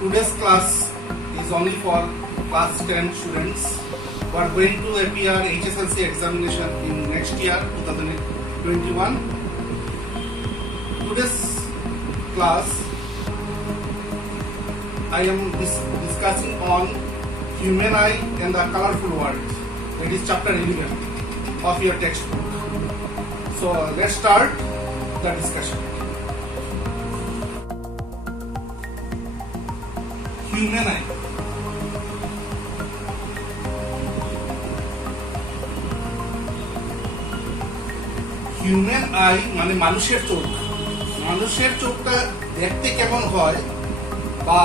Today's class is only for class 10 students who are going to appear HSLC examination in next year 2021. Today's class I am discussing on human eye and the colorful world. It is chapter 11 of your textbook. So let's start the discussion. Human eye. Human I মানে মানুষের চোখ। মানুষের চোখটা দেখতে কেমন হয় বা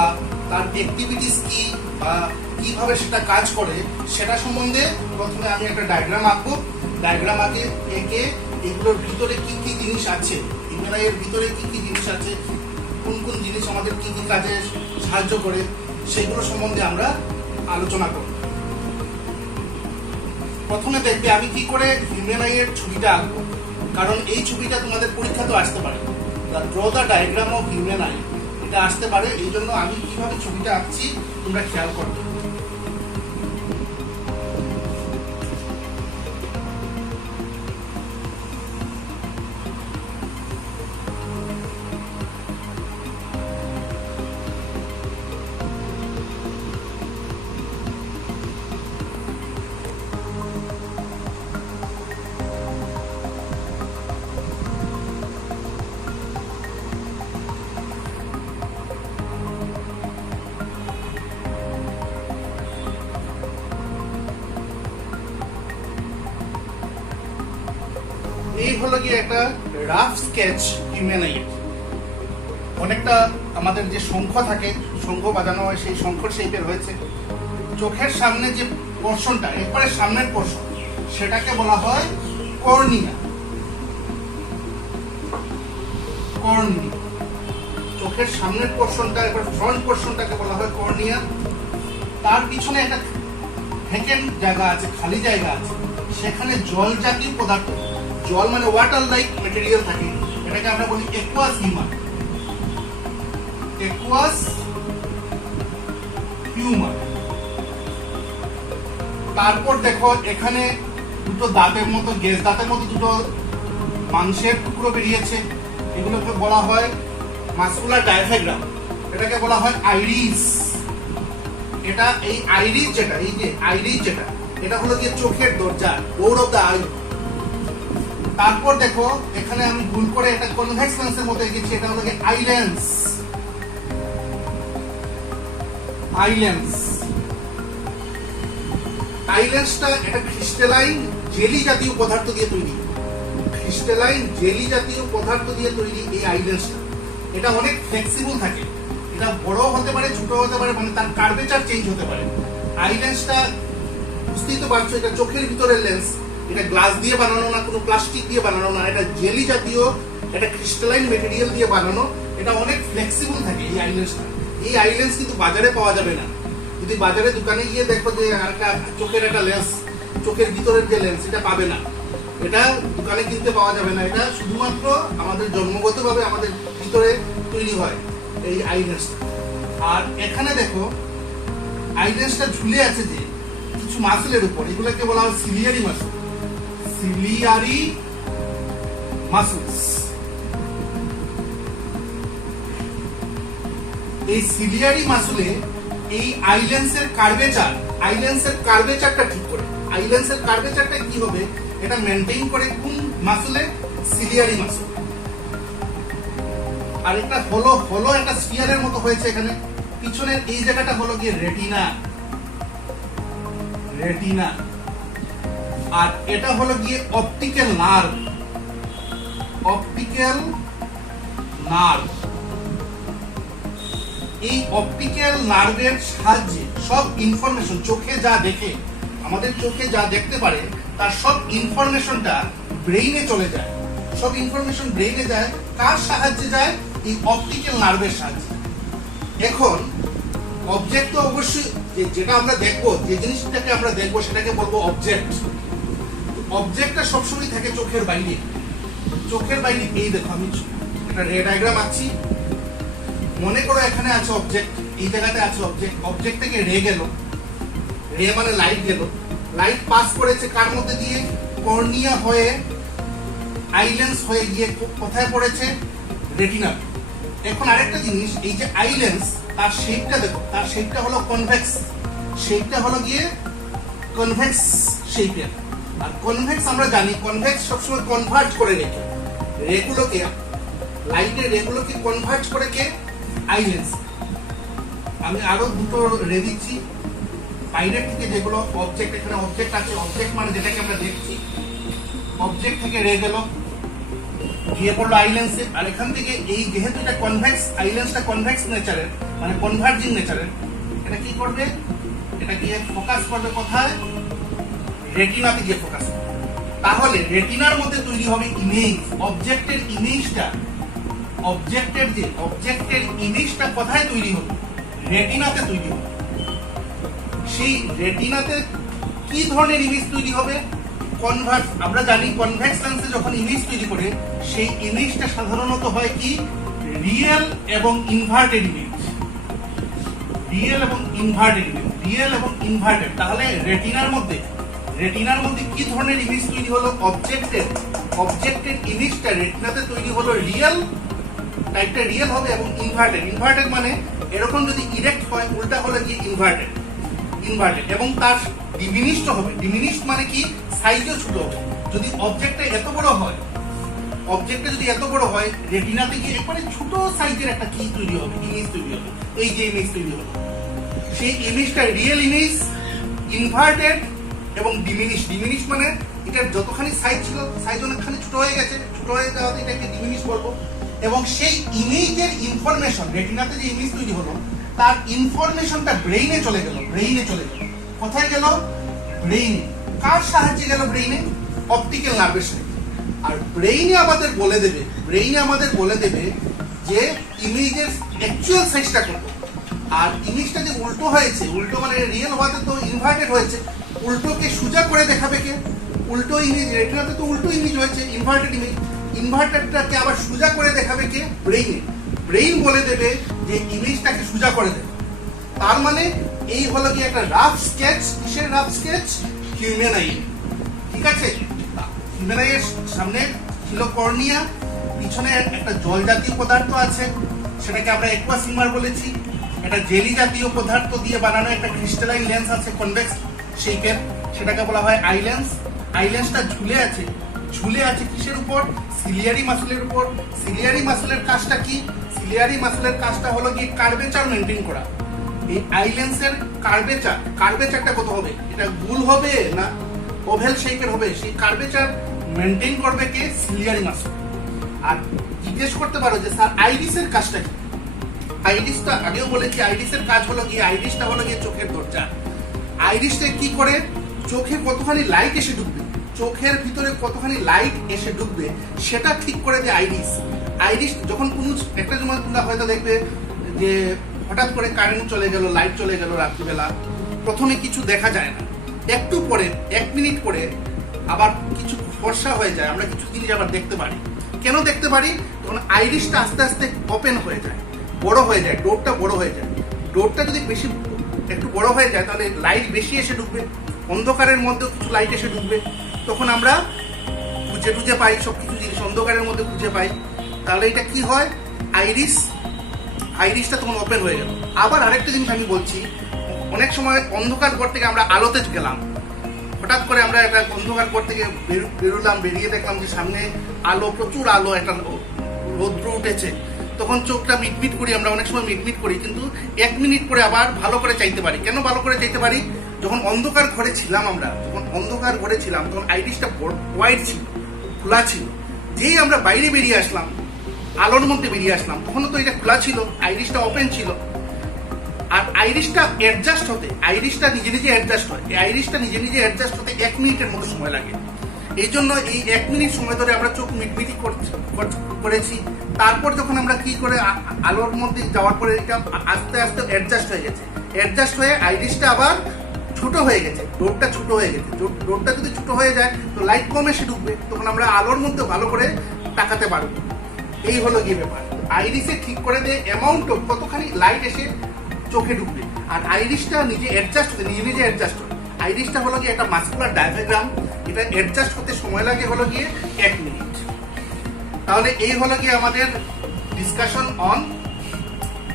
তার অ্যাক্টিভিটিস কি বা কিভাবে সেটা কাজ করে সেটা সম্বন্ধে প্রথমে আমি একটা ডায়াগ্রাম আঁকবো। ডায়াগ্রাম এঁকে এগুলোর ভিতরে কি কি জিনিস আছে, হিউম্যান আইয়ের ভিতরে কি কি জিনিস আছে, কোন কোন জিনিস আমাদের কি কি কাজে সাহায্য করে সেগুলো সম্বন্ধে আমরা আলোচনা করব। প্রথমে দেখবে আমি কি করে হিউম্যান আইয়ের ছবিটা আঁকবো, কারণ এই ছবিটা তোমাদের পরীক্ষা তো আসতে পারে। Draw the diagram of human I এটা আসতে পারে, এই জন্য আমি কিভাবে ছবিটা আঁকছি তোমরা খেয়াল করবে। এই হলো গিয়ে একটা রাফ স্কেচ হিউম্যান আইয়ের। অনেকটা আমাদের যে শঙ্খ থাকে, শঙ্খ বাজানো হয়, সেই শঙ্খর শেপের হয়েছে। চোখের সামনে যে পোর্শনটা, একবারে সামনের পোর্শন, সেটাকে বলা হয় কর্নিয়া। কর্নিয়া, চোখের সামনের পোর্শনটা, একবার ফ্রন্ট পোর্শনটাকে বলা হয় কর্নিয়া। তার পিছনে একটা ভ্যাকেন্ট জায়গা আছে, খালি জায়গা আছে, সেখানে জল জাতীয় পদার্থ, জল মানে ওয়াটার লাইক ম্যাটেরিয়াল থাকে, এটাকে আমরা বলি অ্যাকুয়াস হিউমার। Aqueous humour. তারপর দেখো এখানে দুটো দাঁতের মতো, গেজ দাঁতের মতো দুটো মাংসের টুকরো বেরিয়েছে, এগুলোকে বলা হয় মাসকুলার ডায়াফ্রাম, এটাকে বলা হয় আইরিস। এটা এই আইরিস যেটা, এই যে আইরিস যেটা, এটা হলো গিয়ে চোখের দরজা, ডোর অফ দ্য আই। তারপর দেখো এখানে আমি ভুল করে এটা কনভেক্স লেন্সের মতো এঁকেছি, এটা হলো গিয়ে eye lens. Eye lens, eye লেন্সটা এটা ক্রিস্টালাইন জেলি জাতীয় পদার্থ দিয়ে তৈরি। ক্রিস্টালাইন জেলি জাতীয় পদার্থ দিয়ে তৈরি এই আই লেন্সটা। এটা অনেক ফ্লেক্সিবল থাকে, এটা বড় হতে পারে, ছোট হতে পারে, মানে তার কার্ভেচার চেঞ্জ হতে পারে। আই লেন্সটা বুঝতেই তো পারছো, এটা চোখের ভিতরের লেন্স, এটা গ্লাস দিয়ে বানানো না, কোনো প্লাস্টিক দিয়ে বানানো না, এটা জেলি জাতীয়, এটা ক্রিস্টালাইন মেটেরিয়াল দিয়ে বানানো। এটা অনেক ফ্লেক্সিবল থাকে এই আই লেন্সটা। এই আই লেন্স কিন্তু বাজারে পাওয়া যাবে না। যদি বাজারে দোকানে গিয়ে দেখো যে একটা চোখের একটা লেন্স, চোখের ভিতরের যে লেন্স, এটা পাবে না, এটা দোকানে কিনতে পাওয়া যাবে না। এটা শুধুমাত্র আমাদের জন্মগতভাবে আমাদের ভিতরে তৈরি হয় এই আই লেন্সটা। আর এখানে দেখো আই লেন্সটা ঝুলে আছে যে কিছু মাসেলের উপর, এগুলোকে বলা হয় সিলিয়ারি মাসেল। Ciliary muscles. এই সিলিয়ারি মাসেলে এই আই লেন্সের কার্ভেচার, আই লেন্সের কার্ভেচারটা ঠিক করে, আই লেন্সের কার্ভেচারটা কি হবে এটা মেনটেইন করে কোন মাসেলে? Ciliary muscle. আর এটা হলো হলো একটা স্ফিয়ারের মতো হয়েছে এখানে, পিছনের এই জায়গাটা হলো গিয়ে রেটিনা। রেটিনা। আর এটা হলো গিয়ে অপটিক্যাল নার্ভ। Optical nerve. এই অপটিক্যাল নার্ভের সাহায্যে সব ইনফরমেশন, চোখে যা দেখে, আমাদের চোখে যা দেখতে পারে তার সব ইনফরমেশনটা ব্রেইনে চলে যায়। সব ইনফরমেশন ব্রেইনে যায়, কার সাহায্যে যায়? এই অপটিক্যাল নার্ভের সাহায্যে। এখন অবজেক্ট তো অবশ্যই যেটা আমরা দেখবো, যে জিনিসটাকে আমরা দেখবো সেটাকে বলবো অবজেক্ট। অবজেক্টটা সবসময় থাকে চোখের বাইরে। চোখের বাইরে এই দেখো, আমি একটা রে ডায়াগ্রাম আঁকছি। মনে করো এখানে আছে অবজেক্ট, এই জায়গাতে আছে অবজেক্ট। অবজেক্ট থেকে রে গেল, রে মানে লাইট গেল। লাইট পাস করেছে কার মধ্যে দিয়ে? কর্নিয়া হয়ে আইলেন্স হয়ে গিয়ে কোথায় পড়েছে? রেটিনা। এখন আরেকটা জিনিস, এই যে আইলেন্স, তার শেপটা দেখো, তার শেপটা হলো কনভেক্স। শেপটা হলো গিয়ে কনভেক্স শেপের। আর কনভেক্স আমরা জানি, কনভেক্স সবসময় কনভার্ট করে রেখে রেগুলোকে, লাইটের রেগুলোকে কনভার্ট করে কে? আইলেন্স। আমি আরো দুটো রে দিচ্ছি বাইরের থেকে, যেগুলো অবজেক্ট, এখানে অবজেক্ট আছে। অবজেক্ট মানে যেটাকে আমরা দেখছি। অবজেক্ট থেকে রে গেল, গিয়ে পড়লো আইলেন্সে। আর এখান থেকে এই যেহেতু এটা কনভেক্স, আইলেন্সটা কনভেক্স নেচারের, মানে কনভার্জিং নেচারের, এটা কি করবে? এটা গিয়ে ফোকাস করবে কোথায়? রেটিনাতে গিয়ে ফোকাস করবে। তাহলে রেটিনার মধ্যে তৈরি হবে ইমেজ। অবজেক্টের ইমেজটা, অবজেক্টের ইমেজটা কোথায় তৈরি হবে? রেটিনাতে তৈরি হবে। সেই রেটিনাতে কি ধরনের ইমেজ তৈরি হবে? কনভার্স। আমরা জানি কনভেক্স লেন্সে যখন ইমেজ তৈরি করে, সেই ইমেজটা সাধারণত হয় কি? রিয়েল এবং ইনভার্টেড ইমেজ। রিয়েল এবং ইনভার্টেড ইমেজ, রিয়েল এবং ইনভার্টেড। তাহলে রেটিনার মধ্যে কি ধরনের ইমেজ তৈরি হলো? অবজেক্টের ইমেজটা রেটিনাতে তৈরি হলো রিয়েল, টাইপটা রিয়েল হবে, এবং ইনভার্টেড মানে এরকম যদি ইরেক্ট হয়, উল্টা হলে কি? ইনভার্টেড। এবং তার ডিমিনিশড হবে। ডিমিনিশড মানে কি? সাইজও ছোট হবে। যদি অবজেক্টটা এত বড় হয়, রেটিনাতে গিয়ে একবারে ছোট সাইজের একটা কি তৈরি হবে? ইমেজ তৈরি হবে। এই যে ইমেজ তৈরি হবে, সেই ইমেজটা রিয়েল ইমেজ, ইনভার্টেড এবং ডিমিনিশ মানে এটার যতখানি সাইজ ছিল, সাইজ অনেকখানি ছোট হয়ে গেছে। ছোট হয়ে যাওয়াতে এটাকে ডিমিনিশ বলবো। এবং সেই ইমেজের ইনফরমেশন, রেটিনাতে যে ইমেজ তৈরি হলো, তার ইনফরমেশনটা ব্রেইনে চলে গেল। কোথায় গেল? ব্রেইনে। কার সাহায্যে গেল ব্রেইনে? অপটিক্যাল নার্ভের সাহায্যে। আর ব্রেইনে আমাদের বলে দেবে যে ইমেজের অ্যাকচুয়াল সাইজটা কত। আর ইমেজটা যে উল্টো হয়েছে, উল্টো মানে রিয়েল হওয়াতে তো ইনভার্টেড হয়েছে, উল্টোকে সোজা করে দেখাবে কে? উল্টো ইমেজ, রেটিনাতে তো উল্টো ইমেজ হয়েছে, ইনভার্টেড ইমেজ। ইনভার্টেডটাকে আবার সোজা করে দেখাবে কে? ব্রেইন বলে দেবে যে ইমেজটাকে সোজা করে দেবে। তার মানে এই হলো কি একটা রাফ স্কেচ। কিসের রাফ স্কেচ? Human I. ঠিক আছে, হিউম্যান আইয়ের সামনে ছিল কর্নিয়া, পিছনে একটা জল জাতীয় পদার্থ আছে, সেটাকে আমরা অ্যাকুয়াস হিউমার বলেছি। এটা জেলি জাতীয় পদার্থ দিয়ে বানানো একটা ক্রিস্টালাইন লেন্স আছে, কনভেক্স শেপের, সেটাকে বলা হয় আই লেন্স। আই লেন্সটা ঝুলে আছে কিসের উপর? সিলিয়ারি মাসলের উপর। সিলিয়ারি মাসলের কাজটা কি? সিলিয়ারি মাসলের কাজটা হলো কি? কার্ভেচার মেনটেন করা। এই আই লেন্সের কার্ভেচারটা কত হবে? এটা গোল হবে না ওভেল শেপের হবে? সেই কার্ভেচার মেনটেন করবে কে? Ciliary muscle. আর জিজ্ঞেস করতে পারো যে স্যার আইরিসের কাজটা কি? আইরিসটা আগেও বলেছি, আইরিসের কাজ হলো কি? আইরিসটা হলো গিয়ে চোখের দরজা। আইরিসটা কি করে? চোখে কতখানি লাইট এসে ঢুকবে, চোখের ভিতরে কতখানি লাইট এসে ঢুকবে, সেটা ঠিক করে দেয় আইরিস। আইরিস যখন কোনো একটা সময় তোমরা হয়তো দেখবে যে হঠাৎ করে কারেন্ট চলে গেল, লাইট চলে গেল রাত্রিবেলা, প্রথমে কিছু দেখা যায় না, একটু পরে 1 মিনিট পরে আবার কিছু ফর্সা হয়ে যায়, আমরা কিছু জিনিস আবার দেখতে পারি। কেন দেখতে পারি? তখন আইরিসটা আস্তে আস্তে ওপেন হয়ে যায়, বড় হয়ে যায়, ডোরটা বড় হয়ে যায়। ডোরটা যদি বেশি একটু বড় হয়ে যায়, তাহলে লাইট বেশি এসে ঢুকবে, অন্ধকারের মধ্যেও কিছু লাইট এসে ঢুকবে, তখন আমরা খুঁজে পাই, সব কিছু জিনিস অন্ধকারের মধ্যে খুঁজে পাই। তাহলে এটা কি হয়? আইরিসটা তখন ওপেন হয়ে গেল। আবার আরেকটা জিনিস আমি বলছি, অনেক সময় অন্ধকার ঘর থেকে আমরা আলোতে গেলাম, হঠাৎ করে আমরা একটা অন্ধকার ঘর থেকে বেরোলাম, বেরিয়ে দেখলাম যে সামনে আলো, প্রচুর আলো, একটা রৌদ্র উঠেছে, তখন চোখটা মিটমিট করি, আমরা অনেক সময় মিটমিট করি, কিন্তু 1 মিনিট পরে আবার ভালো করে চাইতে পারি। কেন ভালো করে চাইতে পারি? যখন অন্ধকার ঘরে ছিলাম তখন আইরিসটা ওয়াইড ছিল, খোলা ছিল। যেই আমরা বাইরে বেরিয়ে আসলাম, আলোর মধ্যে বেরিয়ে আসলাম, তখনও তো এটা খোলা ছিল, আইরিসটা ওপেন ছিল। আর আইরিসটা অ্যাডজাস্ট হতে, আইরিসটা নিজে নিজে অ্যাডজাস্ট হয়, এই আইরিসটা নিজে নিজে অ্যাডজাস্ট হতে 1 মিনিটের মতো সময় লাগে। এই জন্য এই 1 মিনিট সময় ধরে আমরা চোখ মিটমিটি করেছি, তারপর যখন আমরা কি করে আলোর মধ্যে যাওয়ার পরে এটা আস্তে আস্তে অ্যাডজাস্ট হয়ে গেছে, অ্যাডজাস্ট হয়ে আইরিসটা আবার ছোট হয়ে গেছে, ডোরটা ছোট হয়ে গেছে। ডোরটা যদি ছোট হয়ে যায় তো লাইট কম এসে ঢুকবে, তখন আমরা আলোর মধ্যে ভালো করে তাকাতে পারবো। এই হলো গিয়ে ব্যাপার। আইরিসে ঠিক করে দেয় অ্যামাউন্ট অফ কতখানি লাইট এসে চোখে ঢুকবে, আর আইরিসটা নিজে অ্যাডজাস্ট হতে নিজে নিজে অ্যাডজাস্ট হয়। আইরিসটা হলো গিয়ে একটা মাস্কুলার ডায়াফ্রাম, এটা অ্যাডজাস্ট করতে সময় লাগে হলো গিয়ে 1 মিনিট। তাহলে এই হলো গিয়ে আমাদের discussion on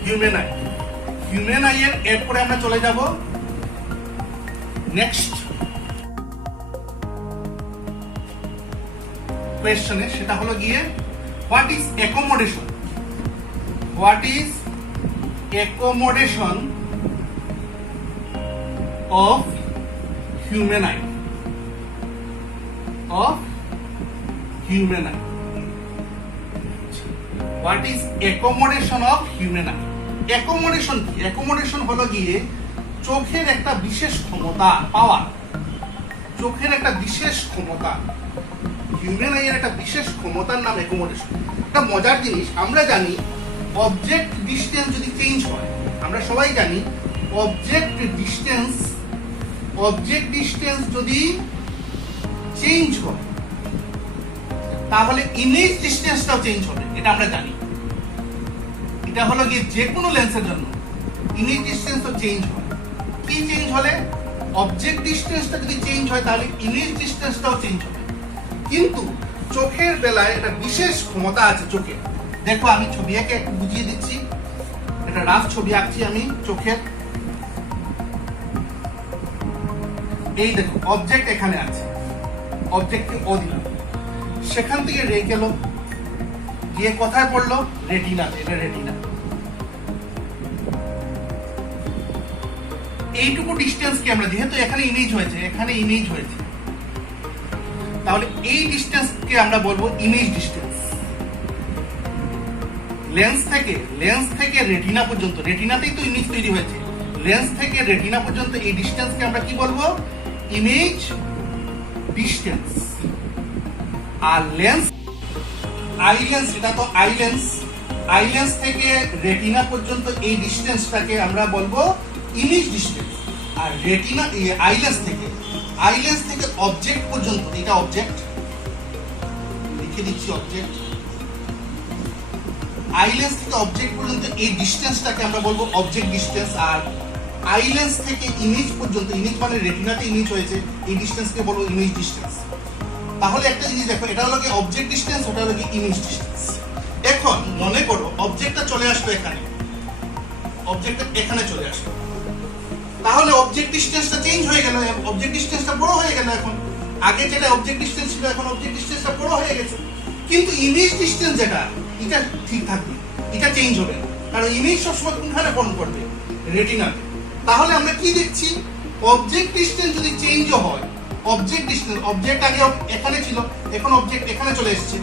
human I. Human I এর এরপরে আমরা চলে যাব নেক্সট কোয়েশ্চনে, সেটা হলো গিয়ে what is accommodation. What is accommodation of human I, of human I. What is accommodation of human I. Accommodation কি? অ্যাকোমোডেশন হলো গিয়ে চোখের একটা বিশেষ ক্ষমতা পাওয়া, চোখের একটা বিশেষ ক্ষমতা, হিউম্যান আই এর একটা বিশেষ ক্ষমতার নাম অ্যাকোমোডেশন। একটা মজার জিনিস, আমরা জানি অবজেক্ট ডিসটেন্স যদি চেঞ্জ হয়, আমরা সবাই জানি অবজেক্ট ডিসটেন্স যদি চেঞ্জ হয় তাহলে ইমেজ ডিসটেন্সটাও চেঞ্জ হবে, এটা আমরা জানি। এটা হলো গিয়ে যে কোনো লেন্সের জন্য ইমেজ ডিসটেন্সও চেঞ্জ হয়। কি চেঞ্জ হলে? অবজেক্ট ডিসটেন্সটা যদি চেঞ্জ হয় তাহলে ইমেজ ডিসটেন্সটাও চেঞ্জ হবে। কিন্তু চোখের বেলায় একটা বিশেষ ক্ষমতা আছে চোখে। দেখো আমি ছবি এঁকে একটু বুঝিয়ে দিচ্ছি, একটা রাফ ছবি আঁকছি আমি চোখের। এই দেখো অবজেক্ট এখানে আছে, অবজেক্টকে ও দিলাম, সেখান থেকে রে গেল, গিয়ে কোথায় পড়লো? রেটিনা। এটা রেটিনা। এইটুকু ডিস্টেন্সকে আমরা, যেহেতু এখানে ইমেজ হয়েছে, এখানে ইমেজ হয়েছে, তাহলে এই ডিস্টেন্সকে আমরা বলবো ইমেজ ডিস্টেন্স। লেন্স থেকে রেটিনা পর্যন্ত, রেটিনাতেই তো ইমেজ তৈরি হয়েছে, লেন্স থেকে রেটিনা পর্যন্ত এই ডিস্টেন্সকে আমরা কি বলবো? Image distance. আর লেন্স, এটা তো আই লেন্স থেকে রেটিনা পর্যন্ত এই ডিস্টেন্সটাকে আমরা বলবো ইমেজ ডিস্টেন্স। আর রেটিনা আই লেন্স থেকে অবজেক্ট পর্যন্ত, এটা অবজেক্ট, লিখে দিচ্ছি অবজেক্ট। আই লেন্স থেকে অবজেক্ট পর্যন্ত এই ডিস্টেন্সটাকে আমরা বলবো অবজেক্ট ডিস্টেন্স। আর আই লেন্স থেকে ইমেজ পর্যন্ত, ইমেজ মানে রেটিনাতে ইমেজ হয়েছে, এই ডিস্টেন্সকে বলবো ইমেজ ডিস্টেন্স। তাহলে একটা জিনিস দেখো, এটা হলো কি অবজেক্ট ডিস্টেন্স, ওটা হলো কি ইমেজ ডিস্টেন্স। এখন মনে করো অবজেক্টটা চলে আসলো এখানে, অবজেক্টটা এখানে চলে আসলো, তাহলে অবজেক্ট ডিস্টেন্সটা চেঞ্জ হয়ে গেল, অবজেক্ট ডিস্টেন্সটা বড় হয়ে গেল। এখন আগে যেটা অবজেক্ট ডিস্টেন্স ছিল, এখন অবজেক্ট ডিস্টেন্সটা বড় হয়ে গেছে। কিন্তু ইমেজ ডিস্টেন্স যেটা, এটা ঠিক থাকবে, এটা চেঞ্জ হবে না, কারণ ইমেজ সবসময় কোনখানে ফর্ম করবে? রেটিনাতে। তাহলে আমরা কি দেখছি? অবজেক্ট ডিস্টেন্স যদি চেঞ্জও হয়, অবজেক্ট ডিস্টেন্স, অবজেক্ট আগে এখানে ছিল, এখন অবজেক্ট এখানে চলে এসেছে,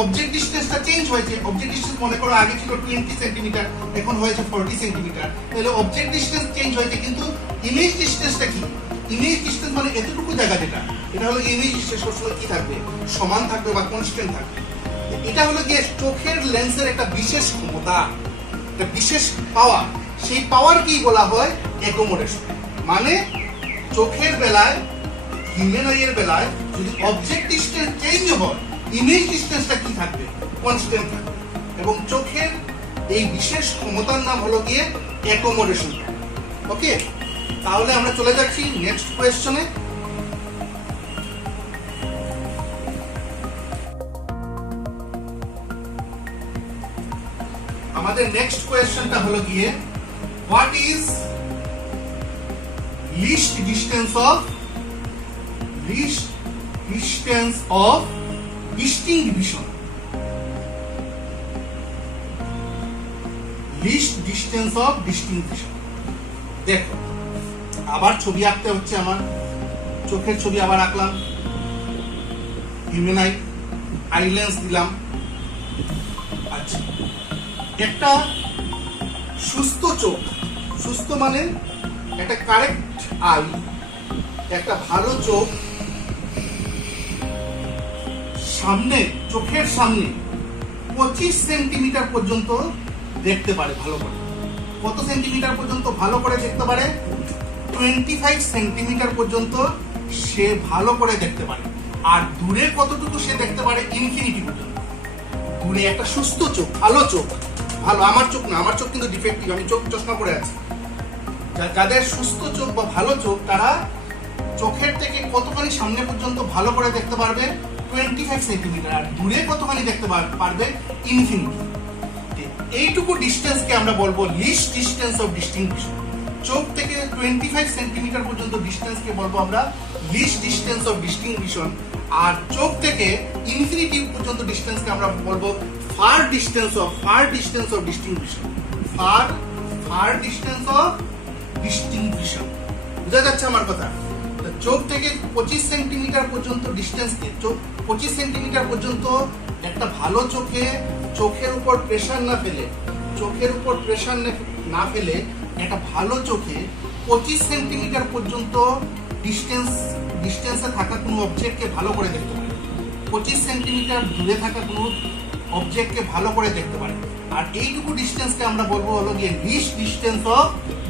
অবজেক্ট ডিস্টেন্সটা চেঞ্জ হয়েছে। অবজেক্ট ডিস্টেন্স মনে করো আগে ছিল 20 সেন্টিমিটার, এখন হয়েছে 40 সেন্টিমিটার। তাহলে অবজেক্ট ডিস্টেন্স চেঞ্জ হয়েছে, কিন্তু ইমেজ ডিস্টেন্সটা কি? ইমেজ ডিস্টেন্স মানে এতটুকু জায়গা যেটা, এটা হলো ইমেজ ডিস্টেন্স সবসময় কি থাকবে? সমান থাকবে বা কনস্ট্যান্ট থাকবে। এটা হলো গিয়ে চোখের লেন্সের একটা বিশেষ ক্ষমতা, একটা বিশেষ পাওয়ার। সেই পাওয়ারকেই বলা হয় অ্যাকোমোডেশন। মানে চোখের বেলায়, হিউম্যান আই এর বেলায় যদি অবজেক্ট ডিস্টেন্স চেঞ্জ হয়, ইমেজ ডিস্টেন্সটা কি থাকবে? কনস্ট্যান্ট থাকবে। এবং চোখের এই বিশেষ ক্ষমতার নাম হলো গিয়ে অ্যাকোমোডেশন। ওকে, তাহলে আমরা চলে যাচ্ছি নেক্সট কোয়েশ্চনে। আমাদের নেক্সট কোয়েশ্চনটা হলো গিয়ে what is least distance of distinct vision. Least distance of distinct vision. দেখো আবার ছবি আঁকতে হচ্ছে আমার, চোখের ছবি আবার আঁকলাম, হিউম্যান আই লেন্স দিলাম। আচ্ছা, একটা সুস্থ চোখ, সুস্থ মানে একটা কারেক্ট আই, একটা ভালো চোখ, সামনে চোখের সামনে 25 সেন্টিমিটার পর্যন্ত দেখতে পারে ভালো করে। কত সেন্টিমিটার পর্যন্ত ভালো করে দেখতে পারে? 25 সেন্টিমিটার পর্যন্ত সে ভালো করে দেখতে পারে। আর দূরে কতটুকু সে দেখতে পারে? ইনফিনিটি পর্যন্ত। দূরে একটা সুস্থ চোখ, ভালো চোখ, ভালো, আমার চোখ না, আমার চোখ কিন্তু ডিফেক্টিভ, আমি চোখ চশমা পরে আছি। যাদের সুস্থ চোখ বা ভালো চোখ, তারা চোখের থেকে কতখানি সামনে পর্যন্ত ভালো করে দেখতে পারবে? 25 সেন্টিমিটার। আর দূরে কতখানি দেখতে পারবে? ইনফিনিটি। এইটুকু ডিস্টেন্সকে আমরা বলবো লিস্ট ডিস্টেন্স অফ ডিস্টিংশন। চোখ থেকে 25 সেন্টিমিটার পর্যন্ত ডিস্টেন্সকে বলবো আমরা লিস্ট ডিস্টেন্স অফ ডিস্টিংশন। আর চোখ থেকে ইনফিনিটি পর্যন্ত ডিস্টেন্সকে আমরা বলবো far distance of distinction. Far distance of distinction. বুঝা যাচ্ছে আমার কথা? চোখ থেকে 25 সেন্টিমিটার পর্যন্ত ডিস্টেন্সকে, 25 সেন্টিমিটার পর্যন্ত একটা ভালো চোখের উপর প্রেসার না ফেলে একটা ভালো চোখে 25 সেন্টিমিটার পর্যন্ত ডিস্টেন্সে থাকা কোনো অবজেক্টকে ভালো করে দেখতে পারে। 25 সেন্টিমিটার দূরে থাকা কোনো অবজেক্টকে ভালো করে দেখতে পারে। আর এইটুকু ডিস্টেন্সকে আমরা বলবো হলো গিয়ে লিস্ট ডিস্টেন্স অফ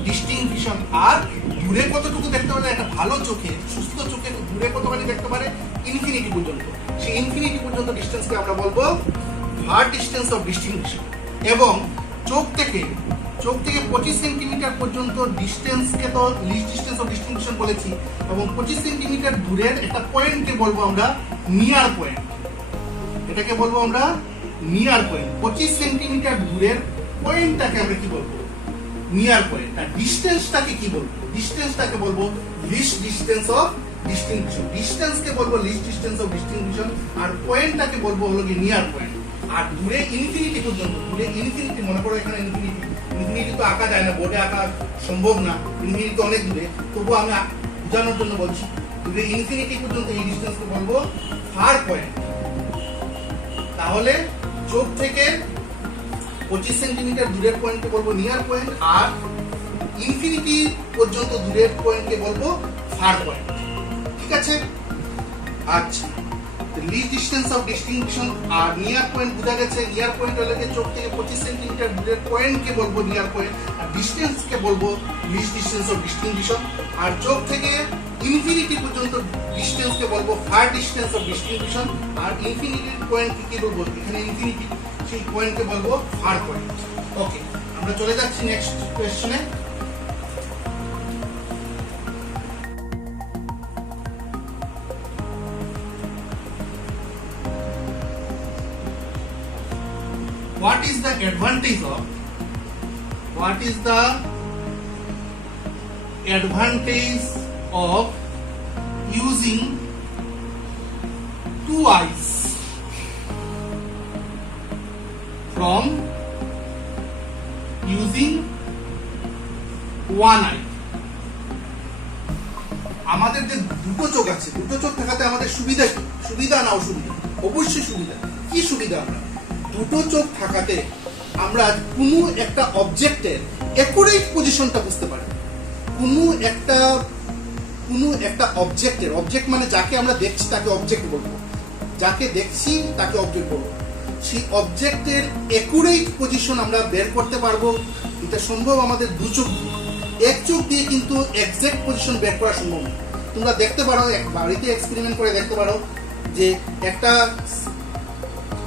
ডিস্টিংশন। আর দূরে কতটুকু দেখতে পারে? একটা ভালো চোখে, সুস্থ চোখে দূরে কতখানি দেখতে পারে? ইনফিনিটি পর্যন্ত। সেই ইনফিনিটি পর্যন্ত ডিস্টেন্সকে আমরা বলবো ফার ডিস্টেন্স অফ ডিস্টিংশন। এবং চোখ থেকে 25 সেন্টিমিটার পর্যন্ত ডিস্টেন্সকে তো লিস্ট ডিস্টেন্স অফ ডিস্টিংশন বলেছি। এবং 25 সেন্টিমিটার দূরের একটা পয়েন্টকে বলবো আমরা নিয়ার পয়েন্ট। এটাকে বলবো আমরা নিয়ার পয়েন্ট। 25 সেন্টিমিটার দূরের পয়েন্টটাকে আমরা কি বলবো? Near point. আর ডিস্টেন্সটাকে কি বলবো? ডিস্টেন্সটাকে বলবো লিস্ট ডিস্টেন্স অফ ডিস্টিংশন। ডিস্টেন্সকে বলবো লিস্ট ডিস্টেন্স অফ ডিস্টিংশন। আর পয়েন্টটাকে বলবো হলো কি নিয়ার পয়েন্ট। আর দূরে ইনফিনিটি পর্যন্ত, মনে করো এখানে ইনফিনিটি তো আঁকা যায় না, বোর্ডে আঁকা সম্ভব না, ইনফিনিটি তো অনেক দূরে, তবুও আমি বোঝানোর জন্য বলছি। দূরে ইনফিনিটি পর্যন্ত এই ডিস্টেন্সকে বলবো ফার পয়েন্ট। তাহলে চোখ থেকে 25 সেন্টিমিটার দূরের পয়েন্টকে বলবো নিয়ার পয়েন্ট। আর ইনফিনিটি পর্যন্ত দূরের পয়েন্টকে বলবো ফার পয়েন্ট। ঠিক আছে? আচ্ছা, লিস্ট ডিস্টেন্স অফ ডিস্টিংশন আর নিয়ার পয়েন্ট বোঝা গেছে। নিয়ার পয়েন্ট হলে চোখ থেকে 25 সেন্টিমিটার দূরের পয়েন্টকে বলবো নিয়ার পয়েন্ট। আর ডিস্টেন্সকে বলবো লিস্ট ডিস্টেন্স অফ ডিস্টিংশন। আর চোখ থেকে ইনফিনিটি পর্যন্ত ডিস্টেন্সকে বলবো ফার ডিস্টেন্স অফ ডিস্টিংশন। আর ইনফিনিটির পয়েন্টকে কি বলবো? এখানে ইনফিনিটি, সেই পয়েন্টকে বলবো ফার পয়েন্ট। ওকে, আমরা চলে যাচ্ছি next কোয়েশ্চনে। What is the advantage of using two eyes from using one eye? আমাদের যে দুটো চোখ আছে, দুটো চোখ থাকাতে আমাদের সুবিধা না অসুবিধা? অবশ্যই সুবিধা। কি সুবিধা? আমরা দুটো চোখ থাকাতে আমরা কোনো একটা অবজেক্টের অ্যাকুরেট পজিশনটা বুঝতে পারি। কোনো একটা অবজেক্টের, অবজেক্ট মানে যাকে আমরা দেখছি তাকে অবজেক্ট বলবো, যাকে দেখছি তাকে অবজেক্ট বলবো, সেই অবজেক্টের অ্যাকুরেট পজিশন আমরা বের করতে পারবো। এটা সম্ভব আমাদের দু চোখ দিয়ে। এক চোখ দিয়ে কিন্তু এক্সাক্ট পজিশন বের করা সম্ভব না। তোমরা দেখতে পারো, বাড়িতে এক্সপেরিমেন্ট করে দেখতে পারো যে একটা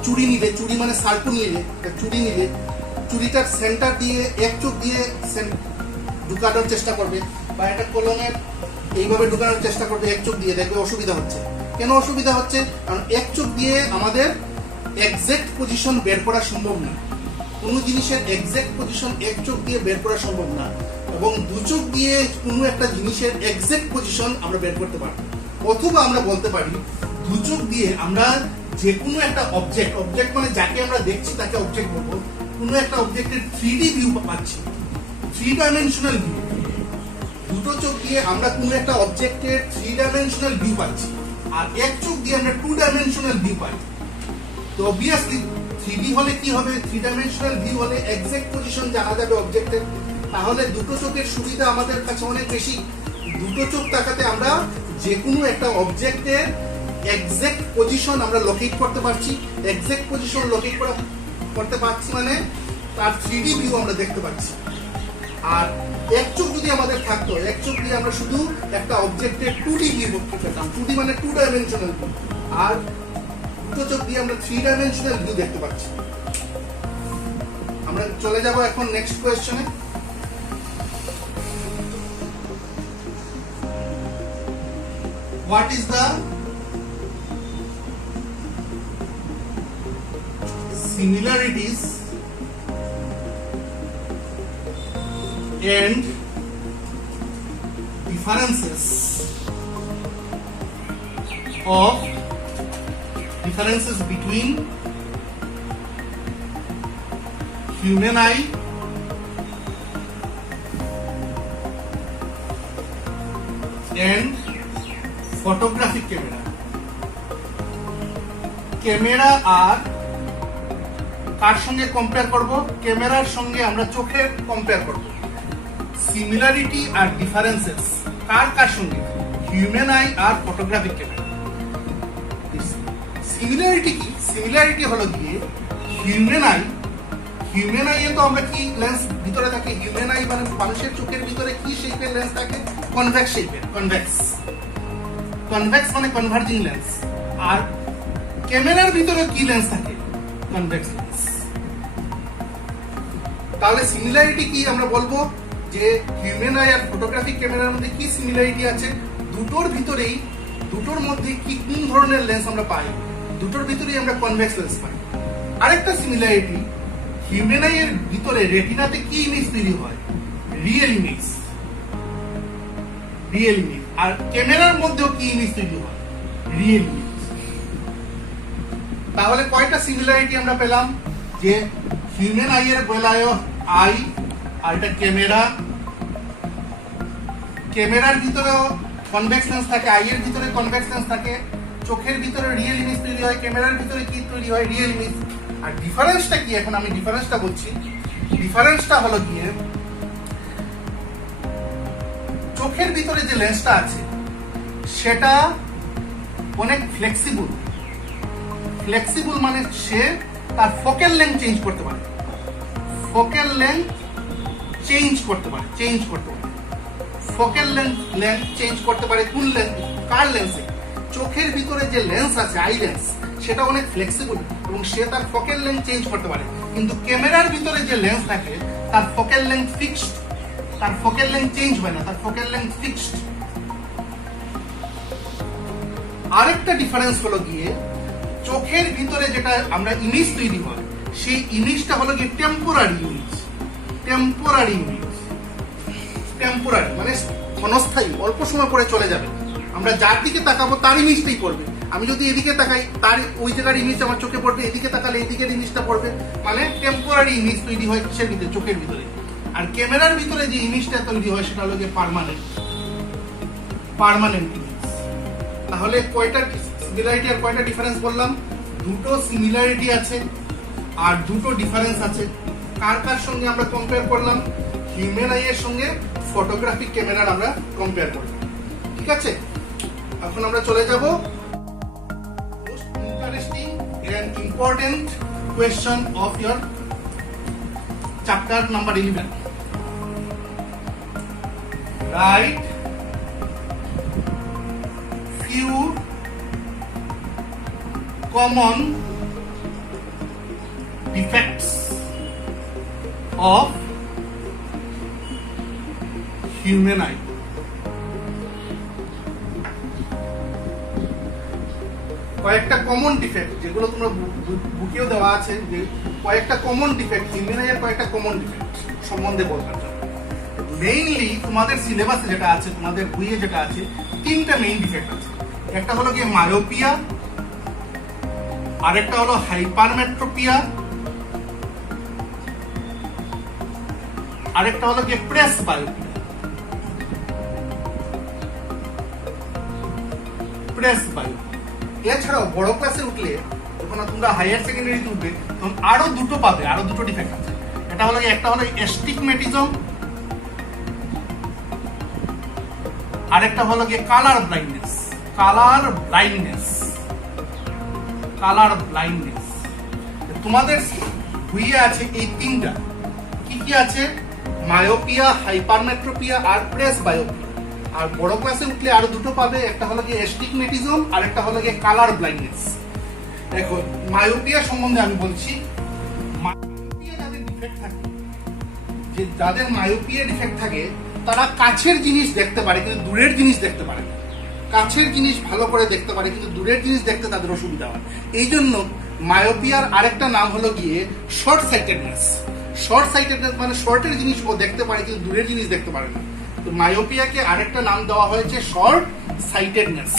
চুড়ি নিলে, চুড়ি মানে সার্কু নিলে, চুড়ি নিলে চুড়িটার সেন্টার দিয়ে এক চোখ দিয়ে ঢুকানোর চেষ্টা করবে, বা একটা কলমের এইভাবে ঢুকানোর চেষ্টা করবে এক চোখ দিয়ে, দেখবে অসুবিধা হচ্ছে। কেন অসুবিধা হচ্ছে? কারণ এক চোখ দিয়ে আমাদের এক্সাক্ট পজিশন বের করা সম্ভব না। কোনো জিনিসের এক্সাক্ট পজিশন এক চোখ দিয়ে বের করা সম্ভব না। এবং দু চোখ দিয়ে কোনো একটা জিনিসের এক্সাক্ট পজিশন আমরা বের করতে পারবো। অথবা আমরা বলতে পারি দু চোখ দিয়ে আমরা যে কোনো একটা অবজেক্ট মানে যাকে আমরা দেখছি তাকে অবজেক্ট বলবো, কোনো একটা অবজেক্টের 3D ভিউ পাচ্ছি, 3 ডাইমেনশনাল ভিউ। দুটো চোখ দিয়ে আমরা কোনো একটা অবজেক্টের 3 ডাইমেনশনাল ভিউ পাচ্ছি, আর এক চোখ দিয়ে আমরা 2 ডাইমেনশনাল ভিউ পাই। তো অবভিয়াসলি 3D হলে কি হবে? 3 ডাইমেনশনাল ভিউ হলে এক্সাক্ট পজিশন জানা যাবে অবজেক্টের। তাহলে দুটো চোখের সুবিধা আমাদের কাছে অনেক বেশি। দুটো চোখ থাকাতে আমরা যে কোনো একটা অবজেক্টের এক্সাক্ট পজিশন আমরা লোকেট করতে পারছি। এক্সাক্ট পজিশন লোকেট করা করতে পারছি মানে তার 3D ভিউ আমরা দেখতে পাচ্ছি। আর এক চোখ যদি আমাদের থাকতো, এক চোখ দিয়ে আমরা শুধু একটা অবজেক্টের 2D ভিউ করতে পেতাম। 2D মানে 2 ডাইমেনশনাল ভিউ। আর দুটো চোখ দিয়ে আমরা 3 ডাইমেনশনাল ভিউ দেখতে পাচ্ছি। আমরা চলে যাব এখন next কোয়েশ্চনে। What is the similarities and differences between human eye and photographic camera? Camera আর কার সঙ্গে কম্পেয়ার করব? ক্যামেরার সঙ্গে আমরা চোখের কম্পেয়ার করব। সিমিলারিটি আর ডিফারেন্সেস কার কার সঙ্গে? হিউম্যান আই আর ফটোগ্রাফিক ক্যামেরা। সিমিলারিটি কি? সিমিলারিটি হলো গিয়ে হিউম্যান আই এ তো আমরা কি লেন্স ভিতরে থাকে? হিউম্যান আই মানে মানুষের চোখের ভিতরে কি শেপের লেন্স থাকে? কনভেক্স শেপের। কনভেক্স মানে কনভার্জিং লেন্স। আর ক্যামেরার ভিতরে কি লেন্স থাকে? Convex lens. তাহলে সিমিলারিটি কি আমরা বলবো যে হিউম্যান আই আর ফটোগ্রাফিক ক্যামেরার মধ্যে কি সিমিলারিটি আছে? দুটোর মধ্যে কি কোন ধরনের লেন্স আমরা পাই? দুটোর ভিতরেই আমরা কনভেক্স লেন্স পাই। আরেকটা সিমিলারিটি, হিউম্যান আই এর ভিতরে রেটিনাতে কি ইমেজ তৈরি হয়? Real image. আর ক্যামেরার মধ্যেও কি ইমেজ তৈরি হয়? Real image. তাহলে কয়টা সিমিলারিটি আমরা পেলাম? যে হিউম্যান আই এর বেলায় আই আর এটা ক্যামেরার ভিতরেও কনভেক্স লেন্স থাকে, আই এর ভিতরে কনভেক্স লেন্স থাকে, চোখের ভিতরে রিয়েল ইমেজ তৈরি হয়, ক্যামেরার ভিতরে কি তৈরি হয়? Real image. আর ডিফারেন্সটা কি? এখন আমি ডিফারেন্সটা বলছি। ডিফারেন্সটা হলো গিয়ে চোখের ভিতরে যে লেন্সটা আছে সেটা অনেক ফ্লেক্সিবল মানে সে তার ফোকাল লেন্থ চেঞ্জ করতে পারে। ফোকাল লেন্থ চেঞ্জ করতে পারে। ফোকাল লেন্থ চেঞ্জ করতে পারে কোন লেন্স? কার লেন্সে? চোখের ভিতরে যে লেন্স আছে, আই লেন্স, সেটা অনেক ফ্লেক্সিবল এবং সে তার ফোকাল লেন্থ চেঞ্জ করতে পারে। কিন্তু ক্যামেরার ভিতরে যে লেন্স থাকে তার ফোকাল লেন্থ ফিক্সড, তার ফোকাল লেন্থ চেঞ্জ হয় না, তার ফোকাল লেন্থ ফিক্সড। আরেকটা ডিফারেন্স হলো গিয়ে চোখের ভিতরে যেটা আমরা ইমেজ তৈরি হয় সেই ইমেজটা হলো গিয়ে টেম্পোরারি মানে ক্ষণস্থায়ী, অল্প সময় পরে চলে যাবে। আমরা যার দিকে তাকাবো তার ইমেজটাই পড়বে। আমি যদি এদিকে তাকাই তার ওই জায়গার ইমেজ আমার চোখে পড়বে, এদিকে তাকালে এদিকের ইমেজটা পড়বে। মানে টেম্পোরারি ইমেজ তৈরি হয় কিসের ভিতরে? চোখের ভিতরে। আর ক্যামেরার ভিতরে যে ইমেজটা তৈরি হয় সেটা হলো গিয়ে পার্মানেন্ট ইমেজ। তাহলে কয়টা সিমিলারিটি আর কয়টা ডিফারেন্স বললাম? দুটো সিমিলারিটি আছে আর দুটো ডিফারেন্স আছে। কার কার সঙ্গে আমরা কম্পেয়ার করলাম? হিউম্যান আই এর সঙ্গে ফটোগ্রাফিক ক্যামেরার আমরা কম্পেয়ার করলাম। ঠিক আছে, এখন আমরা চলে যাব most interesting and important question of your chapter number 11. Write few common defects of human eye. কয়েকটা কমন ডিফেক্ট যেগুলো তোমরা বুকেও দেওয়া আছে, যে কয়েকটা কমন ডিফেক্ট হিউম্যান আইয়ের কয়েকটা কমন ডিফেক্ট সম্বন্ধে বলবার জন্য। মেইনলি তোমাদের সিলেবাসে যেটা আছে, তোমাদের বইয়ে যেটা আছে, তিনটা মেইন ডিফেক্ট আছে। একটা হলো গিয়ে মায়োপিয়া, আরেকটা হলো হাইপারমেট্রোপিয়া, আরেকটা হলো গিয়ে প্রেস বায়োপিয়া। এছাড়াও বড় ক্লাসে উঠলে, যখন তোমরা হায়ার সেকেন্ডারিতে উঠবে, তখন আরো দুটো পাবে, আরো দুটো ডিফেক্ট আছে। এটা হলো একটা হলো এস্টিগম্যাটিজম, আরেকটা হলো গিয়ে কালার ব্লাইন্ডনেস। তোমাদের ভুইয়ে আছে এই তিনটা, কি কি আছে? মায়োপিয়া, হাইপারমেট্রোপিয়া আর প্রেস বায়োপিয়া। আর বড় ক্লাসে উঠলে আরো দুটো পাবে, একটা হলো গিয়ে এস্টিগমেটিজম আর একটা হলো গিয়ে কালার ব্লাইন্ডনেস। দেখো মায়োপিয়া সম্বন্ধে আমি বলছি। মায়োপিয়া যাদের ডিফেক্ট থাকে, যে যাদের মায়োপিয়া ডিফেক্ট থাকে তারা কাছের জিনিস দেখতে পারে কিন্তু দূরের জিনিস দেখতে পারে না। কাছের জিনিস ভালো করে দেখতে পারে কিন্তু দূরের জিনিস দেখতে তাদের অসুবিধা হয়। এই জন্য মায়োপিয়ার আরেকটা নাম হলো গিয়ে শর্ট সাইটেডনেস। শর্ট সাইটেডনেস মানে শর্টের জিনিস ও দেখতে পারে কিন্তু দূরের জিনিস দেখতে পারে না। তো মায়োপিয়াকে আরেকটা নাম দেওয়া হয়েছে শর্ট সাইটেডনেস।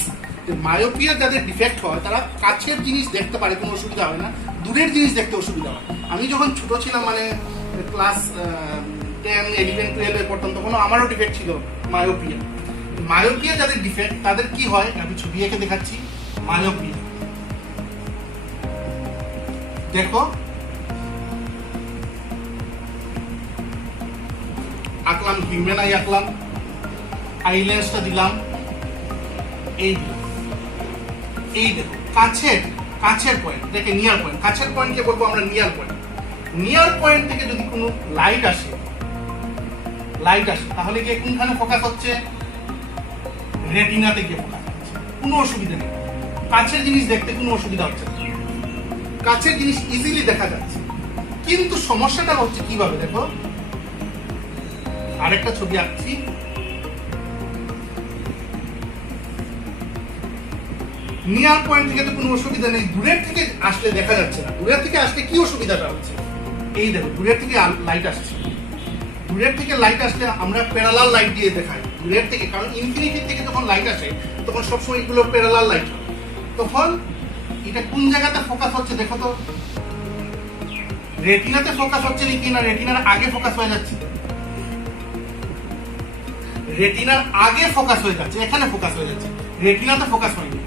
মায়োপিয়া যাদের ডিফেক্ট হয় তারা কাছের জিনিস দেখতে পারে, কোনো অসুবিধা হয় না, দূরের জিনিস দেখতে অসুবিধা হয়। আমি যখন ছোট ছিলাম, মানে ক্লাস 10, 11, 12 পড়তাম, তখন আমারও ডিফেক্ট ছিল মায়োপিয়া। মায়োপিয়া যাদের ডিফেক্ট তাদের কি হয়, আমি ছবি এঁকে দেখাচ্ছি। মায়োপিয়া দেখো, আঁকলাম, হিউম্যান আই আঁকলাম, আই লেন্সটা দিলাম, এই দিলাম, এই দেখো কাছের পয়েন্ট, দেখে নিয়ার পয়েন্ট। কাছের পয়েন্টকে বলবো আমরা নিয়ার পয়েন্ট। নিয়ার পয়েন্ট থেকে যদি কোনো লাইট আসে তাহলে গিয়ে কোনখানে ফোকাস হচ্ছে? রেটিনাতে গিয়ে ফোকাস হচ্ছে, কোনো অসুবিধা নেই। কাছের জিনিস দেখতে কোনো অসুবিধা হচ্ছে না, কাছের জিনিস ইজিলি দেখা যাচ্ছে। কিন্তু সমস্যাটা হচ্ছে কিভাবে, দেখো আরেকটা ছবি আঁকছি। নিয়ার পয়েন্ট থেকে তো কোনো অসুবিধা নেই, দূরের থেকে আসলে দেখা যাচ্ছে না। দূরের থেকে আসলে কি অসুবিধাটা হচ্ছে? এই দেখো দূরের থেকে লাইট আসছে, দূরের থেকে লাইট আসলে আমরা প্যারালাল লাইট দিয়ে দেখাই দূরের থেকে, কারণ ইনফিনিটি থেকে যখন লাইট আসে তখন সবসময় এগুলো প্যারালাল লাইট হয়। তখন এটা কোন জায়গাতে ফোকাস হচ্ছে দেখো তো, রেটিনাতে ফোকাস হচ্ছে নাকি না রেটিনার আগে ফোকাস হয়ে যাচ্ছে? রেটিনার আগে ফোকাস হয়ে যাচ্ছে, এখানে ফোকাস হয়ে যাচ্ছে, রেটিনাতে ফোকাস হয়নি।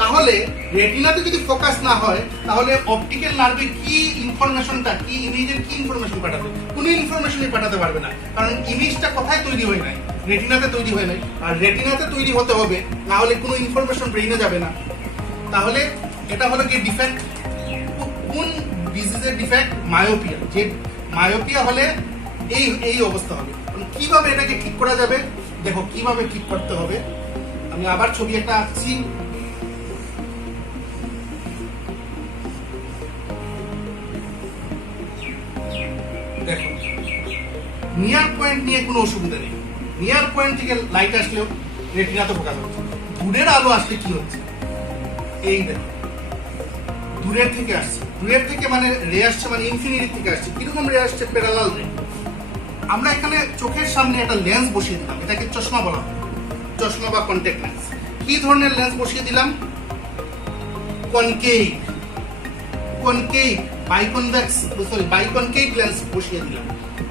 তাহলে রেটিনাতে যদি ফোকাস না হয় তাহলে অপটিক্যাল নার্ভে কি ইনফরমেশনটা, কি ইমেজের কি ইনফরমেশন পাঠাবে? কোনো ইনফরমেশনই পাঠাতে পারবে না, কারণ ইমেজটা কোথায় তৈরি হয় নাই? রেটিনাতে তৈরি হয় নাই। আর রেটিনাতে তৈরি হতে হবে, না হলে কোনো ইনফরমেশন ব্রেইনে যাবে না। তাহলে এটা হলো কি ডিফেক্ট, কোন ডিজিজের ডিফেক্ট? মায়োপিয়া। যে মায়োপিয়া হলে এই অবস্থা হবে। কিভাবে এটাকে ঠিক করা যাবে? দেখো কিভাবে ঠিক করতে হবে। আমি আবার ছবি একটা আঁকছি। দেখো নিয়ার পয়েন্ট নিয়ে কোনো অসুবিধা নেই, নিয়ার পয়েন্ট থেকে লাইট আসলেও রেটিনাতে ফোকাস হচ্ছে। দূরের আলো আসলে কি হচ্ছে? এই দেখো দূরের থেকে আসছে, দূরের থেকে মানে রে আসছে, মানে ইনফিনিটি থেকে আসছে। কিরকম রে আসছে? প্যারালাল রে। আমরা এখানে চোখের সামনে একটা লেন্স বসিয়ে দিলাম, এটাকে চশমা বলা হয়, চশমা বা কন্ট্যাক্ট লেন্স। কি ধরনের লেন্স বসিয়ে দিলাম? কনকেভ বাইকনকেভ লেন্স বসিয়ে দিলাম